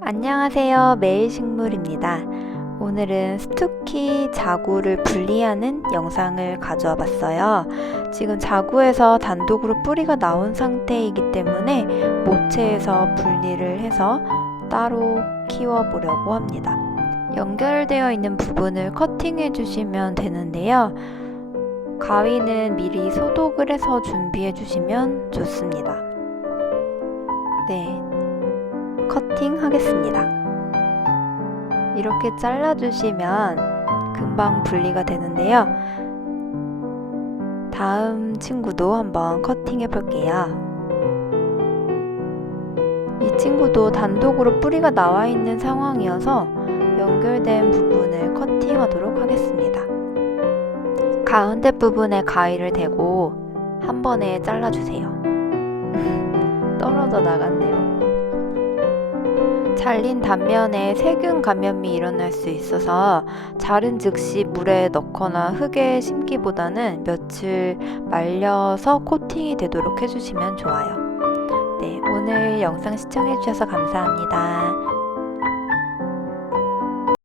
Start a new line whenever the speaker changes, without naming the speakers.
안녕하세요. 매일식물입니다. 오늘은 스투키 자구를 분리하는 영상을 가져와 봤어요. 지금 자구에서 단독으로 뿌리가 나온 상태이기 때문에 모체에서 분리를 해서 따로 키워보려고 합니다. 연결되어 있는 부분을 커팅해 주시면 되는데요. 가위는 미리 소독을 해서 준비해 주시면 좋습니다. 네, 커팅 하겠습니다. 이렇게 잘라주시면 금방 분리가 되는데요. 다음 친구도 한번 커팅해 볼게요. 이 친구도 단독으로 뿌리가 나와 있는 상황이어서 연결된 부분을 커팅하도록 하겠습니다. 가운데 부분에 가위를 대고 한 번에 잘라주세요. 떨어져 나갔네요. 잘린 단면에 세균 감염이 일어날 수 있어서 자른 즉시 물에 넣거나 흙에 심기보다는 며칠 말려서 코팅이 되도록 해주시면 좋아요. 네, 오늘 영상 시청해주셔서 감사합니다.